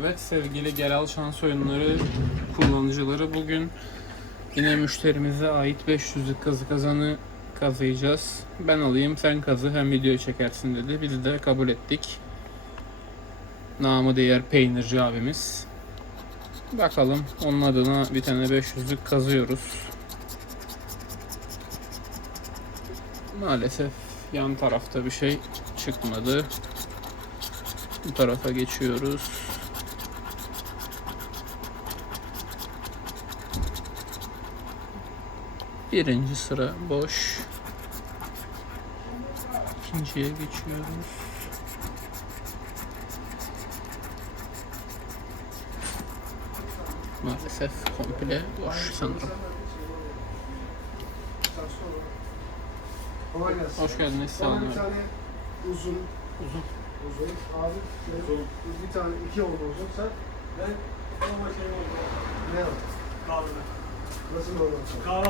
Evet sevgili Geral Şans Oyunları kullanıcıları bugün yine müşterimize ait 500'lük kazı kazanı kazıyacağız. Ben alayım sen kazı hem video çekersin dedi. Biz de kabul ettik. Namı diğer peynirci abimiz. Bakalım onun adına bir tane 500'lük kazıyoruz. Maalesef yan tarafta bir şey çıkmadı. Bu tarafa geçiyoruz. Birinci sıra boş. İkinciye geçiyoruz. Maalesef komple boş sanırım. Hoş geldiniz. Tane uzun, Uzun. uzun. Abi benim bir tane iki oldu uzun. Sen Ben ama şey oldu. ne yaptın? Kahvede. Nasıl oldu? Kahve